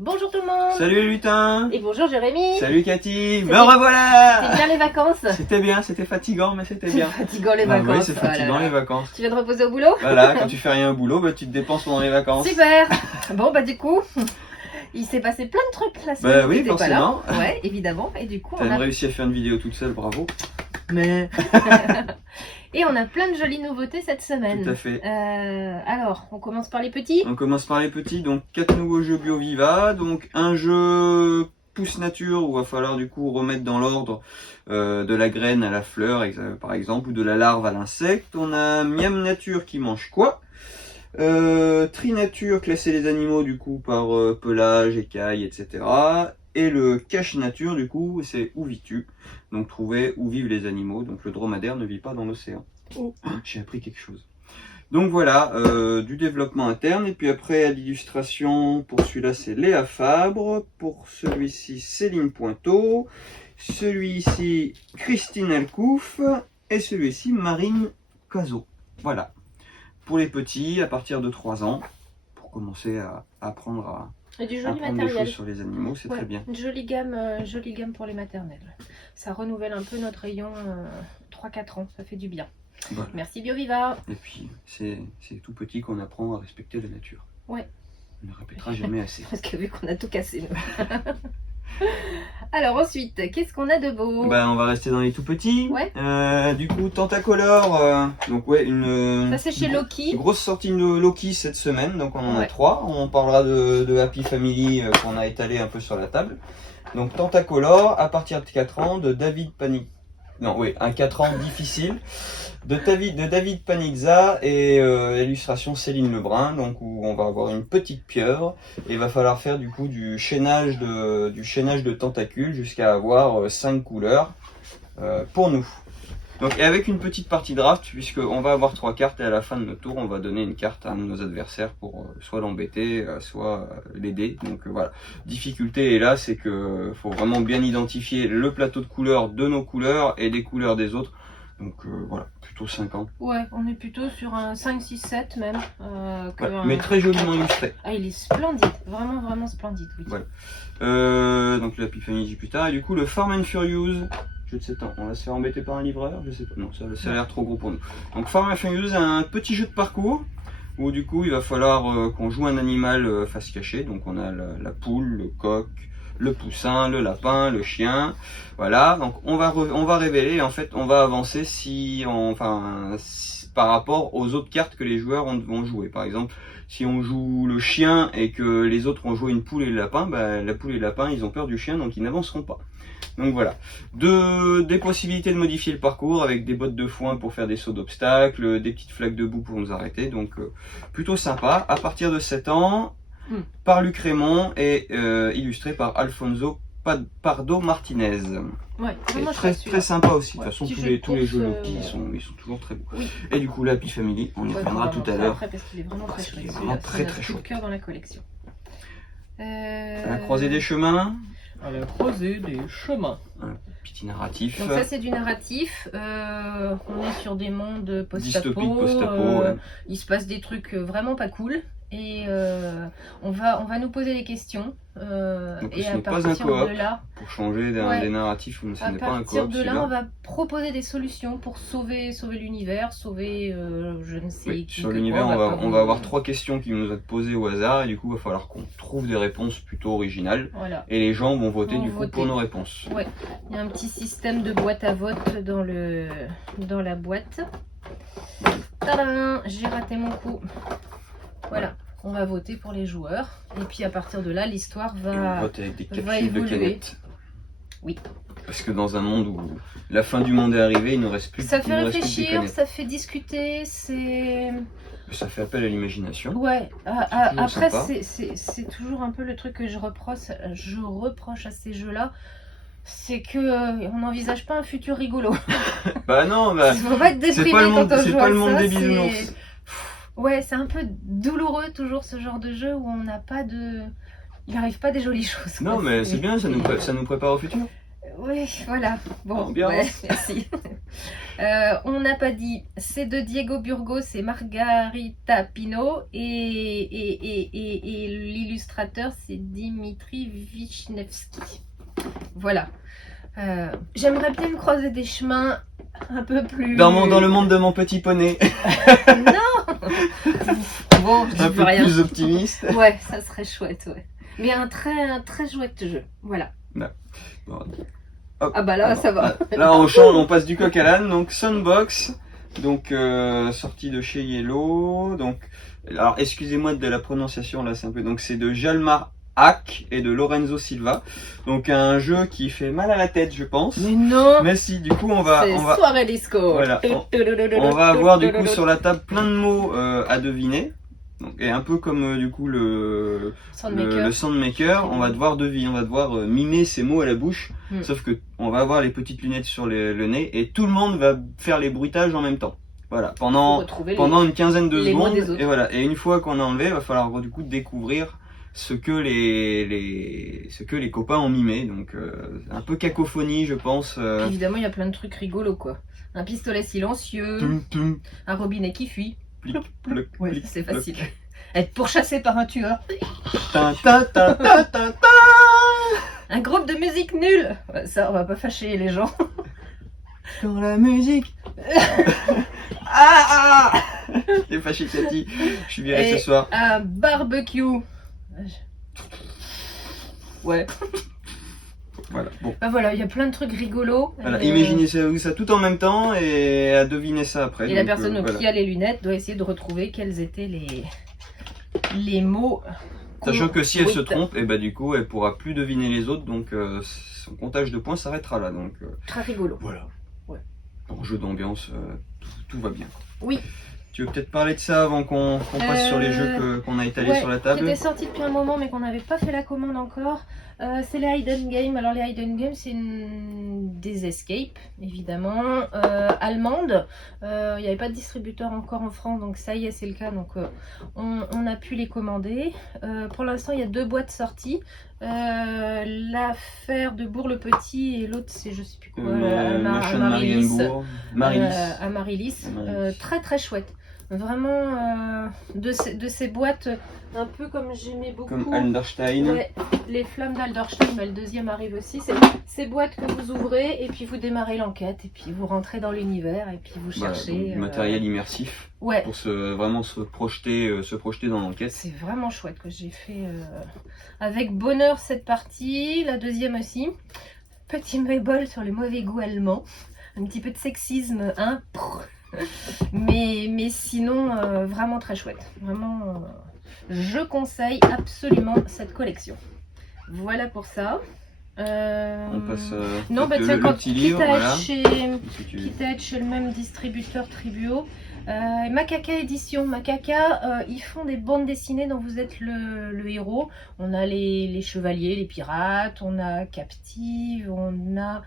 Bonjour tout le monde. Salut les lutins. Et bonjour Jérémy. Salut Cathy. Me revoilà. C'était bien les vacances? C'était bien, c'était fatigant mais c'était bien. C'est fatigant les Ah vacances. oui, c'est fatigant les vacances. Tu viens de reposer au boulot? Voilà, quand tu fais rien au boulot, bah, tu te dépenses pendant les vacances. Super. Bon bah du coup, il s'est passé plein de trucs la semaine. Bah oui, t'étais pas là. forcément. Ouais, évidemment. Et du coup, T'as même réussi à faire une vidéo toute seule, bravo. Mais... Et on a plein de jolies nouveautés cette semaine. Tout à fait. Alors, on commence par les petits. On commence par les petits, donc 4 nouveaux jeux BioViva, donc un jeu pousse nature où il va falloir du coup remettre dans l'ordre de la graine à la fleur par exemple, ou de la larve à l'insecte. On a Miam Nature qui mange quoi, Trinature, classer les animaux du coup par pelage, écailles, etc. Et le cache nature du coup c'est où vis-tu, donc trouver où vivent les animaux, donc le dromadaire ne vit pas dans l'océan. Oh, j'ai appris quelque chose. Donc voilà, du développement interne. Et puis après, à l'illustration, pour celui-là, c'est Léa Fabre. Pour celui-ci, Céline Pointeau. Celui-ci, Christine Alcouf. Et celui-ci, Marine Cazot. Voilà. Pour les petits, à partir de 3 ans, pour commencer à apprendre et du joli des matériel choses sur les animaux, c'est très bien. Une jolie gamme pour les maternelles. Ça renouvelle un peu notre rayon 3-4 ans, ça fait du bien. Voilà. Merci BioViva. Et puis, c'est tout petit qu'on apprend à respecter la nature. Ouais. On ne répétera jamais assez. Parce que vu qu'on a tout cassé, nous. Alors ensuite, qu'est-ce qu'on a de beau? Bah, on va rester dans les tout petits. Ouais. Du coup, Tentacolor, donc ouais, ça c'est chez Loki. Grosse sortie de Loki cette semaine, donc on en a 3. On parlera de Happy Family qu'on a étalé un peu sur la table. Donc Tentacolor, à partir de 4 ans, de David Panic. Non, oui, un 4 ans difficile. De David Panizza et illustration Céline Lebrun, donc où on va avoir une petite pieuvre et il va falloir faire du coup du chaînage de tentacules jusqu'à avoir 5 couleurs pour nous. Donc, et avec une petite partie draft, puisqu'on va avoir 3 cartes et à la fin de notre tour, on va donner une carte à un de nos adversaires pour soit l'embêter, soit l'aider. Donc voilà, difficulté est là, c'est que faut vraiment bien identifier le plateau de couleurs de nos couleurs et des couleurs des autres. Donc voilà, plutôt 5 ans. Ouais, on est plutôt sur un 5, 6, 7 même. Mais très joliment illustré. Ah, il est splendide, vraiment, vraiment splendide. Oui. Voilà. Donc l'Happy Family dit plus tard. Et du coup, le Farm and Furious, jeu de 7 ans. On va se faire embêter par un livreur, je sais pas. Non, ça a l'air trop gros pour nous. Donc Farm and Furious, un petit jeu de parcours où du coup, il va falloir qu'on joue un animal face cachée. Donc on a la poule, le coq, le poussin, le lapin, le chien, voilà. Donc on va révéler, en fait on va avancer par rapport aux autres cartes que les joueurs vont jouer. Par exemple, si on joue le chien et que les autres ont joué une poule et le lapin, bah, la poule et le lapin ils ont peur du chien donc ils n'avanceront pas. Donc voilà, des possibilités de modifier le parcours avec des bottes de foin pour faire des sauts d'obstacles, des petites flaques de boue pour nous arrêter, donc plutôt sympa. À partir de 7 ans, par Luc Raymond et illustré par Alfonso Pardo Martinez. Ouais, très sympa aussi. De toute façon, tous les jeux Loki ils sont toujours très beaux. Oui. Et du coup, la Happy Family, on y reviendra tout à l'heure. Parce qu'il est vraiment très chouette. Il est vraiment très chouette. Cœur dans la collection. À la croisée des chemins. À la croisée des chemins. Un petit narratif. Donc ça c'est du narratif. On est sur des mondes post-apo. Ouais. Il se passe des trucs vraiment pas cool. Et on va nous poser des questions. Et à partir de là, pour changer des narratifs, ce n'est pas un coop. À partir de là, on va proposer des solutions pour sauver l'univers, sauver je ne sais qui. Sur l'univers, on va avoir 3 questions qui nous être posées au hasard et du coup, il va falloir qu'on trouve des réponses plutôt originales. Voilà. Et les gens vont voter pour nos réponses. Ouais. Il y a un petit système de boîte à vote dans la boîte. Tadam, j'ai raté mon coup. Voilà, on va voter pour les joueurs. Et puis à partir de là, l'histoire va voter avec des capsules de canettes. Oui. Parce que dans un monde où la fin du monde est arrivée, il ne reste plus. Ça fait réfléchir, ça fait discuter, ça fait appel à l'imagination. Ouais. Après, c'est toujours un peu le truc que je reproche à ces jeux-là. C'est que on n'envisage pas un futur rigolo. Bah non, faut pas être déprimé quand on joue à ça. C'est pas le monde des bisounours. Ouais, c'est un peu douloureux toujours ce genre de jeu où on n'a pas de... Il n'arrive pas des jolies choses. Non, mais c'est bien, ça nous prépare au futur. Oui, voilà. Bon, Ambiance. ouais, merci. On n'a pas dit, c'est de Diego Burgos et Margarita Pino et l'illustrateur c'est Dimitri Vichnevski. Voilà. J'aimerais bien croiser des chemins un peu plus... Dans le monde de mon petit poney. Non. Bon, je Un dis peu rien. plus optimiste. Ouais, ça serait chouette, ouais. Mais un très chouette jeu, voilà. Bon. Hop. Ah bah là, ça va. Là on change, on passe du coq à l'âne. Donc Sunbox, donc sorti de chez Yellow. Donc, alors excusez-moi de la prononciation là, c'est un peu. Donc c'est de Jalmar Hack et de Lorenzo Silva. Donc un jeu qui fait mal à la tête, je pense. Mais non. Mais si, du coup on va Soirée disco. Voilà, on va avoir du coup sur la table plein de mots à deviner. Donc, et un peu comme du coup le Soundmaker, on va devoir deviner, on va devoir mimer ces mots à la bouche. Sauf que on va avoir les petites lunettes sur le nez et tout le monde va faire les bruitages en même temps. Voilà, pendant une quinzaine de secondes. Et voilà, et une fois qu'on a enlevé, il va falloir du coup découvrir ce que les copains ont mimé. Donc un peu cacophonie, je pense. Évidemment, il y a plein de trucs rigolos quoi. Un pistolet silencieux, un robinet qui fuit. Ouais, c'est facile. Être pourchassé par un tueur. Un groupe de musique nulle. Ça, on va pas fâcher les gens. Dans la musique. T'es fâché, Cathy. Je suis viré ce soir. Un barbecue. Ouais. Voilà, bon. Bah voilà, il y a plein de trucs rigolos. Voilà, imaginez ça tout en même temps et à deviner ça après. Et la personne qui a les lunettes doit essayer de retrouver quels étaient les mots. Sachant que si elle se trompe, et bah du coup elle pourra plus deviner les autres, donc son comptage de points s'arrêtera là. Donc très rigolo. Voilà. Ouais. En jeu d'ambiance, tout va bien. Oui. Tu veux peut-être parler de ça avant qu'on passe sur les jeux qu'on a étalés sur la table. C'était sorti depuis un moment mais qu'on n'avait pas fait la commande encore. C'est les Hidden Games. Alors les Hidden Games c'est des escapes évidemment allemandes. Il n'y avait pas de distributeur encore en France donc ça y est c'est le cas donc on a pu les commander. Pour l'instant il y a 2 boîtes sorties. L'affaire de Bourg-le-Petit et l'autre c'est je sais plus quoi. Amaryllis. Très chouette. Vraiment de ces boîtes un peu comme j'aimais beaucoup. Comme Alderstein. Ouais, les flammes d'Alderstein, le deuxième arrive aussi. C'est ces boîtes que vous ouvrez et puis vous démarrez l'enquête et puis vous rentrez dans l'univers et puis vous cherchez. Du matériel immersif. Ouais. Pour vraiment se projeter dans l'enquête. C'est vraiment chouette que j'ai fait avec bonheur cette partie. La deuxième aussi. Petit bémol sur le mauvais goût allemand. Un petit peu de sexisme, hein. Mais sinon vraiment très chouette, vraiment je conseille absolument cette collection. Voilà pour ça. On passe non bah tiens, quitte à être chez le même distributeur Tribuo, Macaca édition. Macaca ils font des bandes dessinées dont vous êtes le héros. On a les chevaliers, les pirates, on a Captive, on a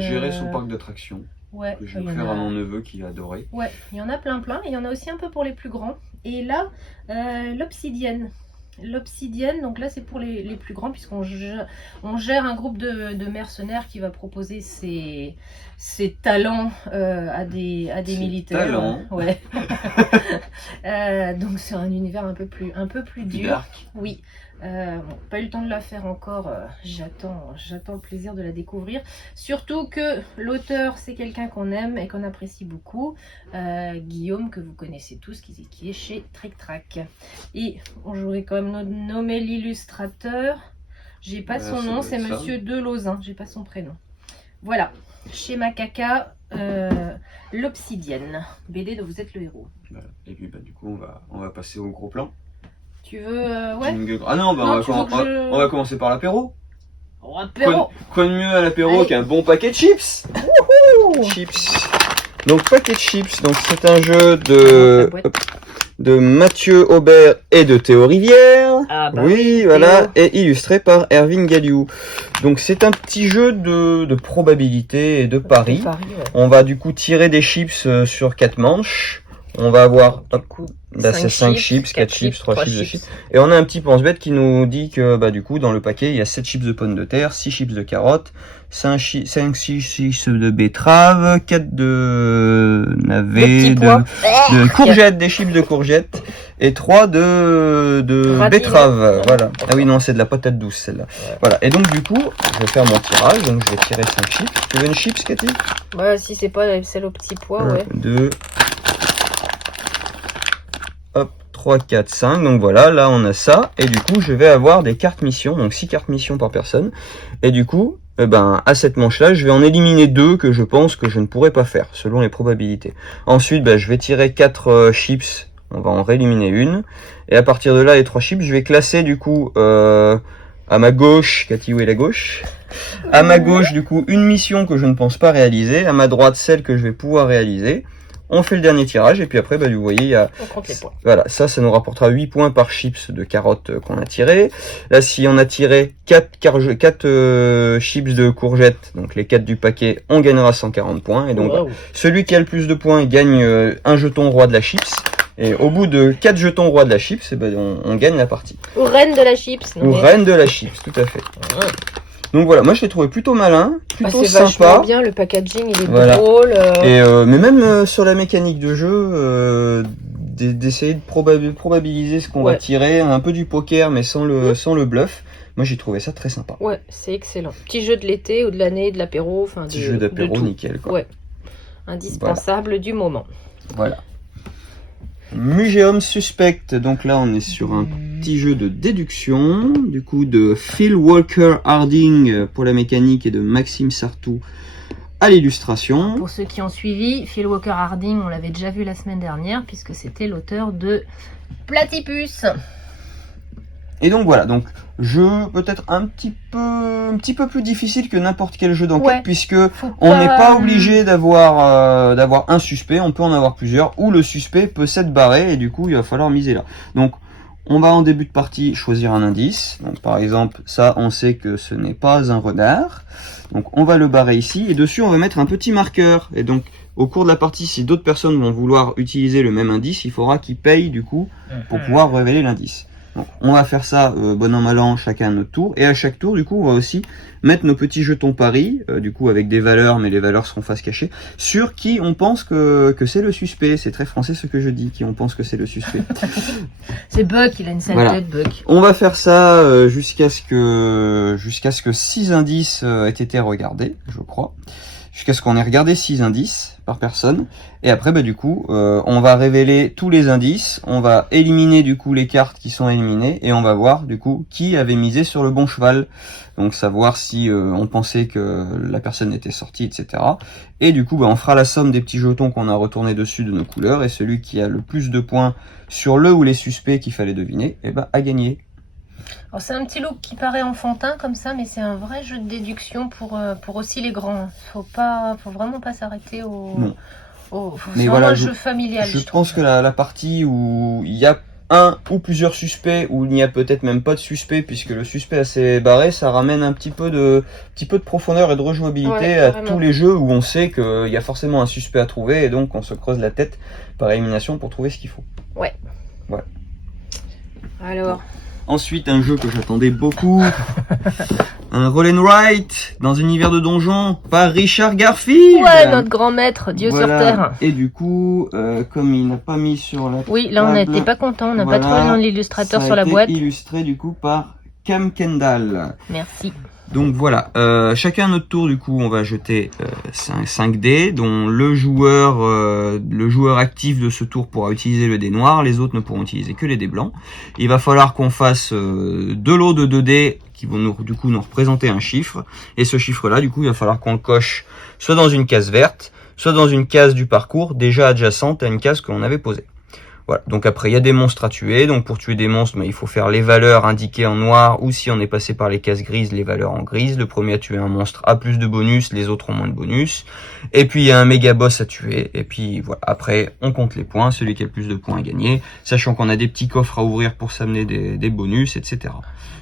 géré son parc d'attractions. Ouais, que je vais faire à mon neveu qui a adoré. Ouais, il y en a plein. Il y en a aussi un peu pour les plus grands. Et là, l'obsidienne. L'obsidienne, donc là c'est pour les plus grands puisqu'on gère un groupe de mercenaires qui va proposer ses talents à des militaires. Talents. Ouais. Donc c'est un univers un peu plus dur. Dark. Oui. Bon, pas eu le temps de la faire encore, j'attends le plaisir de la découvrir, surtout que l'auteur c'est quelqu'un qu'on aime et qu'on apprécie beaucoup, Guillaume, que vous connaissez tous, qui est chez Trick Track. Et je voudrais quand même nommer l'illustrateur, j'ai pas son nom, c'est Monsieur Delozin, j'ai pas son prénom. Voilà, chez Macaca, l'Obsidienne, BD dont vous êtes le héros. Voilà. Et puis bah, du coup on va passer au gros plan. Tu veux ouais. Ah non, bah on va commencer par l'apéro. Oh, apéro. Quoi de mieux à l'apéro qu'un bon paquet de chips. Chips. Donc paquet de chips, donc c'est un jeu de Mathieu Aubert et de Théo Rivière. Ah bah oui, voilà, et illustré par Erwin Galliou. Donc c'est un petit jeu de probabilité et de pari. Ouais. On va du coup tirer des chips sur 4 manches. on va avoir, hop, là Cinq c'est 5 chips, chips, 4 quatre chips, 3 chips, 2 chips. chips. Et on a un petit pense-bête qui nous dit que bah du coup dans le paquet il y a 7 chips de pommes de terre, 6 chips de carottes, 5 chips de betterave, 4 de navets, de courgettes, des chips de courgettes et 3 de betterave. Voilà. Ah oui non, c'est de la patate douce celle-là. Ouais. Voilà. Et donc du coup, je vais faire mon tirage, donc je vais tirer 5 chips. Tu veux une chips, Cathy? Bah si c'est pas celle au petit pois, 1, ouais. 2 hop, 3, 4, 5, donc voilà, là on a ça, et du coup je vais avoir des cartes mission, donc 6 cartes mission par personne, et du coup, eh ben, à cette manche-là, je vais en éliminer 2 que je pense que je ne pourrais pas faire, selon les probabilités. Ensuite, ben, je vais tirer 4 chips, on va en rééliminer une, et à partir de là, les 3 chips, je vais classer du coup, à ma gauche, Cathy, où est la gauche? À ma gauche, du coup, une mission que je ne pense pas réaliser, à ma droite, celle que je vais pouvoir réaliser. On fait le dernier tirage et puis après, bah, vous voyez, il y a... On compte les points. Voilà, ça nous rapportera 8 points par chips de carottes qu'on a tiré. Là, si on a tiré 4 chips de courgettes, donc les 4 du paquet, on gagnera 140 points. Et donc, celui qui a le plus de points gagne un jeton roi de la chips. Et au bout de 4 jetons roi de la chips, eh ben, on gagne la partie. Ou reine de la chips. Ou reine de la chips, tout à fait. Ouais. Donc voilà, moi je l'ai trouvé plutôt malin, plutôt sympa. C'est vachement bien, le packaging il est drôle. Et mais même sur la mécanique de jeu, d'essayer de probabiliser ce qu'on va tirer, un peu du poker mais sans le bluff. Moi j'ai trouvé ça très sympa. Ouais, c'est excellent. Petit jeu de l'été ou de l'année, de l'apéro, petit jeu d'apéro nickel quoi. Ouais, indispensable du moment. Voilà. Muséum Suspect, donc là on est sur un petit jeu de déduction, du coup de Phil Walker Harding pour la mécanique et de Maxime Sartou à l'illustration. Pour ceux qui ont suivi, Phil Walker Harding, on l'avait déjà vu la semaine dernière puisque c'était l'auteur de Platypus. Et donc voilà, donc jeu peut-être un petit peu plus difficile que n'importe quel jeu d'enquête, puisque on n'est pas obligé d'avoir un suspect, on peut en avoir plusieurs, ou le suspect peut s'être barré et du coup il va falloir miser là. Donc on va en début de partie choisir un indice. Donc par exemple ça on sait que ce n'est pas un renard, donc on va le barrer ici et dessus on va mettre un petit marqueur. Et donc au cours de la partie, si d'autres personnes vont vouloir utiliser le même indice, il faudra qu'ils payent du coup pour pouvoir révéler l'indice. Donc, on va faire ça bon an mal an, chacun à notre tour. Et à chaque tour, du coup, on va aussi mettre nos petits jetons paris, du coup avec des valeurs, mais les valeurs seront face cachée, sur qui on pense que c'est le suspect. C'est très français ce que je dis, qui on pense que c'est le suspect. C'est Buck, il a une sale tête, Buck. On va faire ça jusqu'à ce que 6 indices aient été regardés, je crois. Jusqu'à ce qu'on ait regardé 6 indices par personne. Et après, bah, du coup, on va révéler tous les indices. On va éliminer, du coup, les cartes qui sont éliminées. Et on va voir, du coup, qui avait misé sur le bon cheval. Donc, savoir si on pensait que la personne était sortie, etc. Et du coup, bah, on fera la somme des petits jetons qu'on a retournés dessus de nos couleurs. Et celui qui a le plus de points sur le ou les suspects qu'il fallait deviner, et bah, a gagné. Alors c'est un petit look qui paraît enfantin comme ça, mais c'est un vrai jeu de déduction pour aussi les grands. Faut vraiment pas s'arrêter mais voilà, un jeu familial. Je pense que la partie où il y a un ou plusieurs suspects, où il n'y a peut-être même pas de suspect, puisque le suspect s'est barré, ça ramène un petit peu de profondeur et de rejouabilité à tous les jeux où on sait qu'il y a forcément un suspect à trouver, et donc on se creuse la tête par élimination pour trouver ce qu'il faut. Ouais. Alors... Ensuite, un jeu que j'attendais beaucoup, un Roll and Write dans un univers de donjon par Richard Garfield. Ouais, notre grand maître, Dieu sur Terre. Et du coup, comme il n'a pas mis sur la oui, là on n'était pas content, on n'a pas trouvé le nom de l'illustrateur sur la boîte. Illustré du coup par Cam Kendall. Merci. Donc voilà, chacun à notre tour, du coup, on va jeter 5 dés, dont le joueur actif de ce tour pourra utiliser le dé noir, les autres ne pourront utiliser que les dés blancs. Il va falloir qu'on fasse 2 lots de 2 dés qui vont nous représenter un chiffre, et ce chiffre-là, du coup, il va falloir qu'on le coche soit dans une case verte, soit dans une case du parcours déjà adjacente à une case que l'on avait posée. Voilà, donc après il y a des monstres à tuer, donc pour tuer des monstres, il faut faire les valeurs indiquées en noir, ou si on est passé par les cases grises, les valeurs en grise. Le premier à tuer un monstre a plus de bonus, les autres ont moins de bonus. Et puis il y a un méga boss à tuer, et puis voilà, après on compte les points, celui qui a le plus de points a gagné, sachant qu'on a des petits coffres à ouvrir pour s'amener des bonus, etc.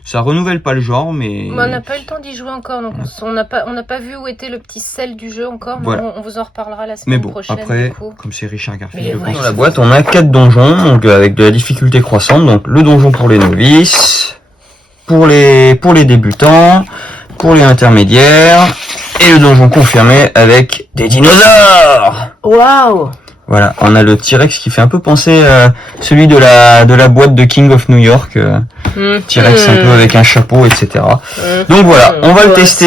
Ça renouvelle pas le genre, mais... On n'a pas eu le temps d'y jouer encore, donc on n'a pas vu où était le petit sel du jeu encore, mais voilà. on vous en reparlera la semaine prochaine. Après, du coup. comme c'est Richard Garfield, Mais ouais, dans la boîte, on a 4 donjons, donc avec de la difficulté croissante. Donc le donjon pour les novices, pour les débutants, pour les intermédiaires, et le donjon confirmé avec des dinosaures. Waouh! Voilà, on a le T-Rex qui fait un peu penser à celui de la boîte de King of New York. T-Rex un peu avec un chapeau, etc. Donc voilà, on va le tester.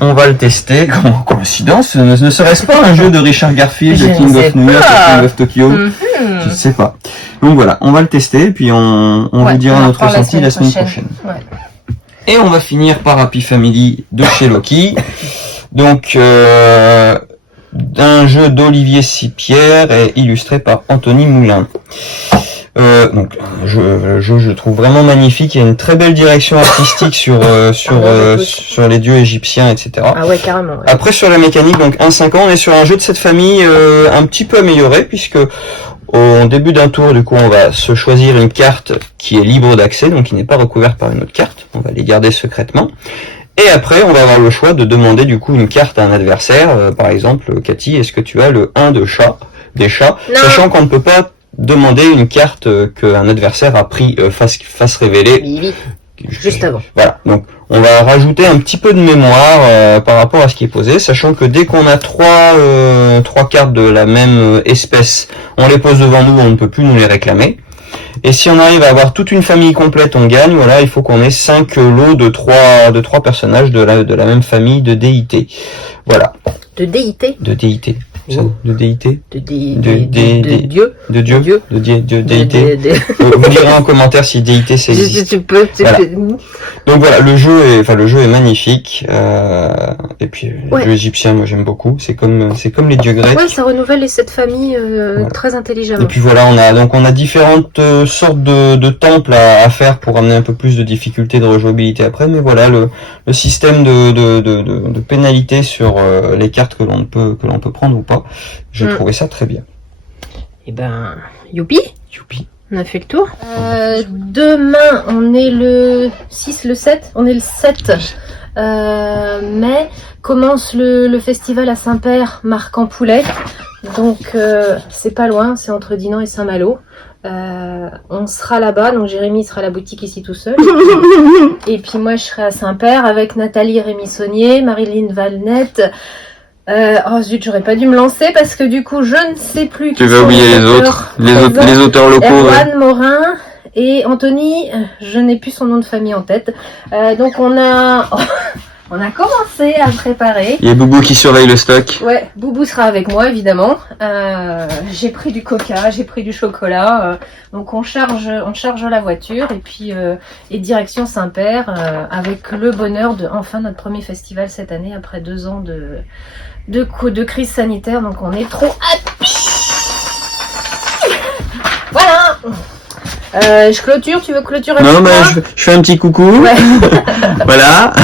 On va le tester. Comment coïncidence? Ne serait-ce pas un jeu de Richard Garfield, de King of New York et King of Tokyo? Je ne sais pas. Donc voilà, on va le tester et puis on vous dira notre ressenti la semaine prochaine. Ouais. Et on va finir par Happy Family de chez Loki. Donc d'un jeu d'Olivier Sipierre et illustré par Anthony Moulin. Donc le jeu je le trouve vraiment magnifique, il y a une très belle direction artistique sur les dieux égyptiens, etc. Ah ouais, carrément. Ouais. Après sur la mécanique, donc 1-5 ans, on est sur un jeu de cette famille un petit peu amélioré, puisque au début d'un tour, du coup, on va se choisir une carte qui est libre d'accès, donc qui n'est pas recouverte par une autre carte. On va les garder secrètement. Et après, on va avoir le choix de demander du coup une carte à un adversaire. Par exemple, Cathy, est-ce que tu as le 1 des chats, sachant qu'on ne peut pas demander une carte qu'un adversaire a pris face révélée. Juste avant. Voilà, donc on va rajouter un petit peu de mémoire par rapport à ce qui est posé, sachant que dès qu'on a trois cartes de la même espèce, on les pose devant nous, on ne peut plus nous les réclamer. Et si on arrive à avoir toute une famille complète, on gagne. Voilà, il faut qu'on ait 5 lots de trois personnages de la même famille de déité. Voilà. De déité. De déité. De déité. De dieu. De dieu. De déité. Vous direz en commentaire si déité c'est existe. Tu peux. Voilà. Donc voilà, le jeu est magnifique. Et puis le jeu égyptien, moi j'aime beaucoup. C'est comme les dieux grecs. Ouais, ça renouvelle les 7 familles très intelligemment. Et puis voilà, on a différentes sortes de temples à faire pour amener un peu plus de difficulté de rejouabilité après. Mais voilà, le système de pénalité sur les cartes que l'on peut prendre ou pas. J'ai trouvé ça très bien. Et ben, youpi. On a fait le tour. Demain, on est le 6, le 7. On est le 7 mai. Commence le festival à Saint-Père, Marc-en-Poulet. Donc, c'est pas loin, c'est entre Dinan et Saint-Malo. On sera là-bas, donc Jérémy sera à la boutique ici tout seul. Et puis moi, je serai à Saint-Père avec Nathalie Rémy-Saunier, Marilyn Valnette. Oh zut, j'aurais pas dû me lancer parce que du coup je ne sais plus. Tu vas oublier les auteurs locaux. Erwan Morin et Anthony, je n'ai plus son nom de famille en tête. Donc on a commencé à préparer. Il y a Boubou qui surveille le stock. Ouais, Boubou sera avec moi évidemment. J'ai pris du coca, j'ai pris du chocolat. Donc on charge la voiture et puis et direction Saint-Père avec le bonheur de enfin notre premier festival cette année après 2 ans de crise sanitaire, donc on est trop happy. Voilà. Je clôture, tu veux clôturer? Non, bah, je fais un petit coucou. Ouais. Voilà.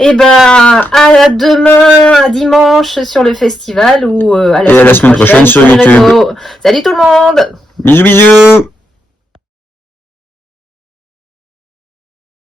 Et ben à demain, à dimanche sur le festival ou à la semaine prochaine sur YouTube. Salut tout le monde. Bisous bisous.